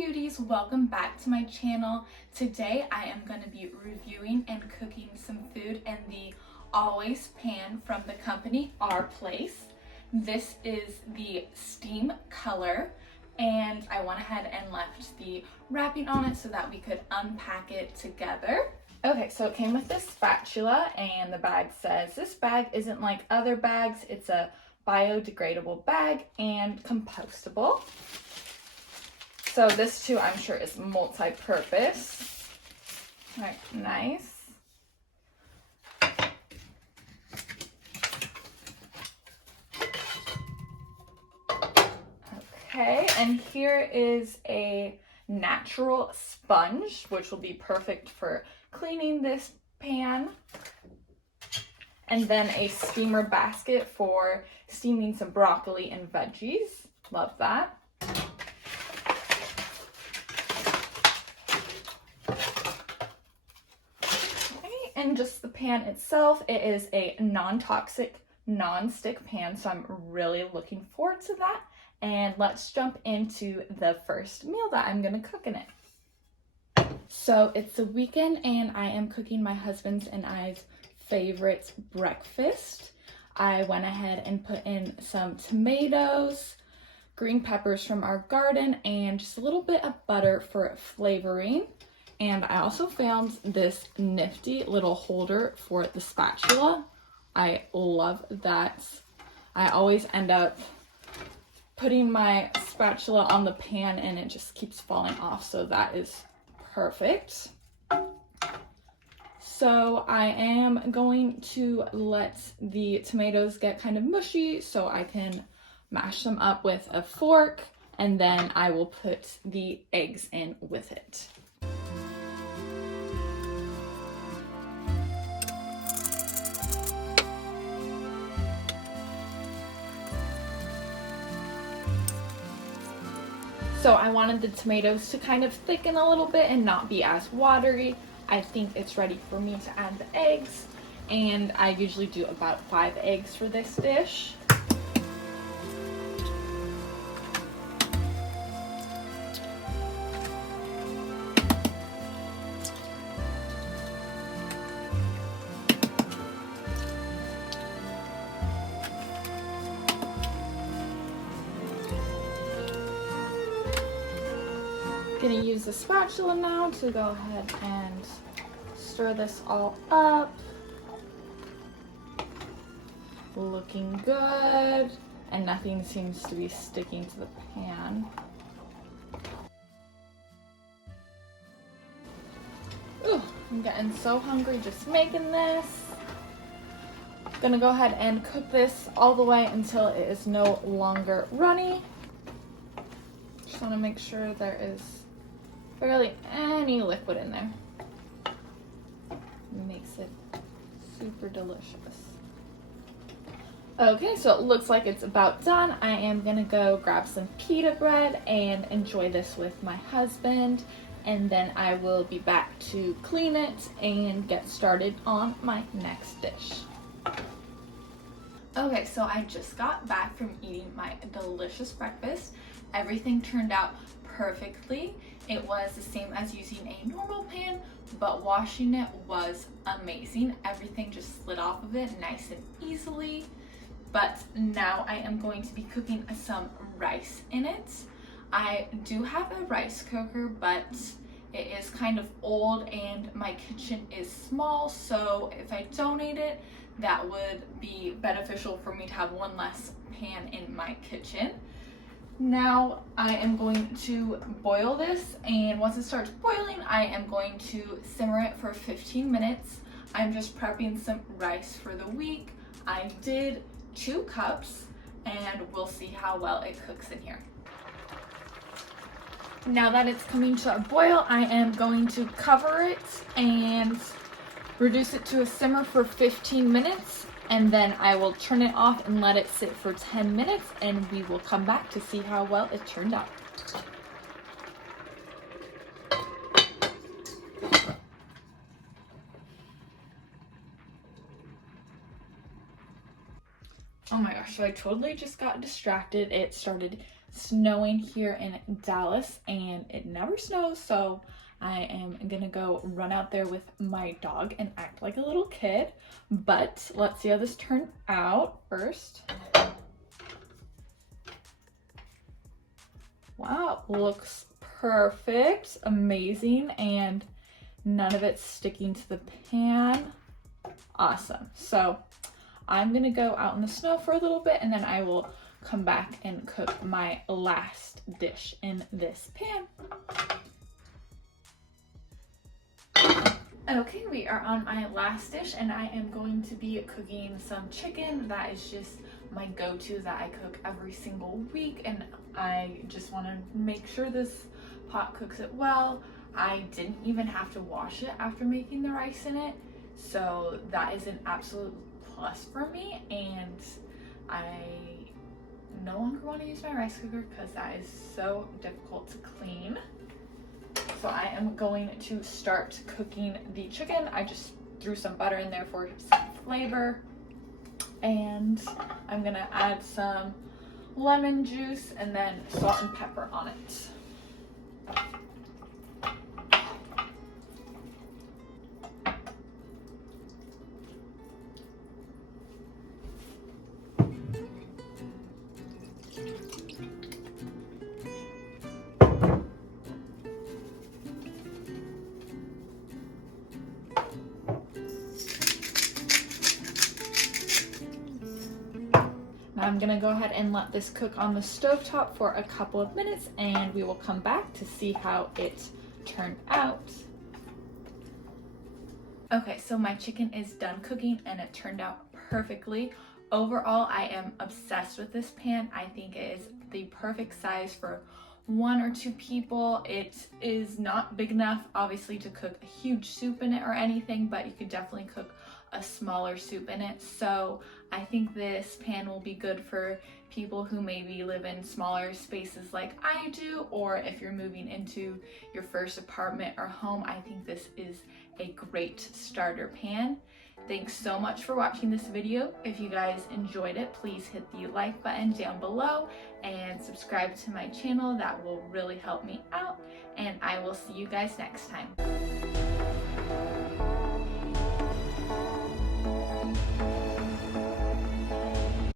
beauties, welcome back to my channel. Today I am going to be reviewing and cooking some food in the Always pan from the company Our Place. This is the steam color and I went ahead and left the wrapping on it so that we could unpack it together. Okay, so it came with this spatula and the bag says this bag isn't like other bags. It's a biodegradable bag and compostable. So this too, I'm sure, is multi-purpose. All right, nice. Okay, and here is a natural sponge, which will be perfect for cleaning this pan. And then a steamer basket for steaming some broccoli and veggies. Love that. And just the pan itself, it is a non-toxic, non-stick pan, so I'm really looking forward to that. And let's jump into the first meal that I'm gonna cook in it. So it's the weekend and I am cooking my husband's and I's favorite breakfast. I went ahead and put in some tomatoes, green peppers from our garden, and just a little bit of butter for flavoring. And I also found this nifty little holder for the spatula. I love that. I always end up putting my spatula on the pan and it just keeps falling off, so that is perfect. So I am going to let the tomatoes get kind of mushy so I can mash them up with a fork, and then I will put the eggs in with it. So I wanted the tomatoes to kind of thicken a little bit and not be as watery. I think it's ready for me to add the eggs, and I usually do about 5 eggs for this dish. Gonna use the spatula now to go ahead and stir this all up. Looking good, and nothing seems to be sticking to the pan. Ooh, I'm getting so hungry just making this. Gonna go ahead and cook this all the way until it is no longer runny. Just wanna make sure there is barely any liquid in there. It makes it super delicious. Okay, so it looks like it's about done. I am gonna go grab some pita bread and enjoy this with my husband, and then I will be back to clean it and get started on my next dish. Okay, so I just got back from eating my delicious breakfast. Everything turned out perfectly. It was the same as using a normal pan, but washing it was amazing. Everything just slid off of it nice and easily. But now I am going to be cooking some rice in it. I do have a rice cooker, but it is kind of old and my kitchen is small, so if I donate it, that would be beneficial for me to have one less pan in my kitchen. Now I am going to boil this, and once it starts boiling, I am going to simmer it for 15 minutes. I'm just prepping some rice for the week. I did 2 cups, and we'll see how well it cooks in here. Now that it's coming to a boil, I am going to cover it and reduce it to a simmer for 15 minutes. And then I will turn it off and let it sit for 10 minutes, and we will come back to see how well it turned out. Oh my gosh, so I totally just got distracted. It started snowing here in Dallas, and it never snows, so I am gonna go run out there with my dog and act like a little kid. But let's see how this turned out first. Wow, looks perfect, amazing, and none of it's sticking to the pan. Awesome. So I'm gonna go out in the snow for a little bit, and then I will come back and cook my last dish in this pan. Okay, we are on my last dish, and I am going to be cooking some chicken. That is just my go-to that I cook every single week, and I just want to make sure this pot cooks it well. I didn't even have to wash it after making the rice in it, so that is an absolute plus for me, and I no longer want to use my rice cooker because that is so difficult to clean. So I am going to start cooking the chicken. I just threw some butter in there for some flavor, and I'm gonna add some lemon juice and then salt and pepper on it. I'm gonna go ahead and let this cook on the stovetop for a couple of minutes, and we will come back to see how it turned out. Okay, so my chicken is done cooking and it turned out perfectly. Overall, I am obsessed with this pan. I think it is the perfect size for 1 or 2 people. It is not big enough, obviously, to cook a huge soup in it or anything, but you could definitely cook a smaller soup in it. So I think this pan will be good for people who maybe live in smaller spaces like I do, or if you're moving into your first apartment or home. I think this is a great starter pan. Thanks so much for watching this video. If you guys enjoyed it, please hit the like button down below and subscribe to my channel. That will really help me out, and I will see you guys next time.